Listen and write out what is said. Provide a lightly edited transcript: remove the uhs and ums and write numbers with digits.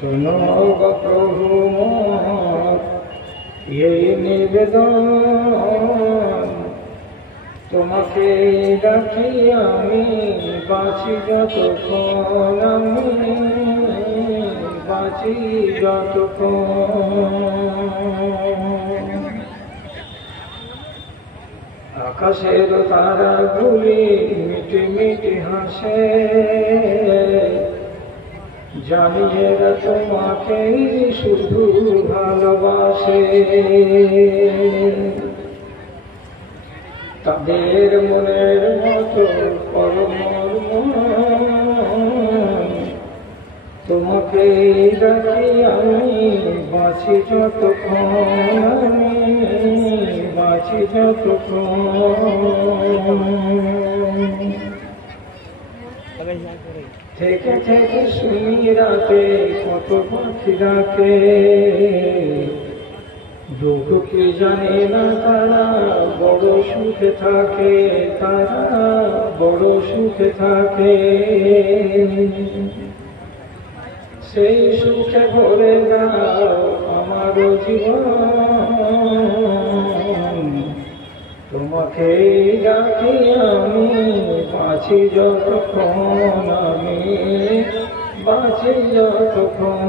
শোনো গো প্রভু মোর এই নিবেদন, তোমাকে ডাকি আমি বাঁচি যতক্ষণ, আমি বাঁচি যতক্ষণ। আকাশের তারাগুলি মিটি মিটি হাসে, জানি এরা তোমাকেই শুধু ভালোবাসে। তাদের মনের মতো পরম তোমাকে ডাকি আমি বাঁচি যতক্ষণ, আমি বাঁচি যতক্ষণ। থেকে থেকে শুনি রাতে কত পাখি ডাকে, দুঃখ কি জানে না তারা বড় সুখে থাকে, তারা বড় সুখে থাকে। সেই সুখে ভরে দাও আমার জীবন, তোমাকে ডাকি আমি বাঁচি যতক্ষণ, আমি বাঁচি যতক্ষণ।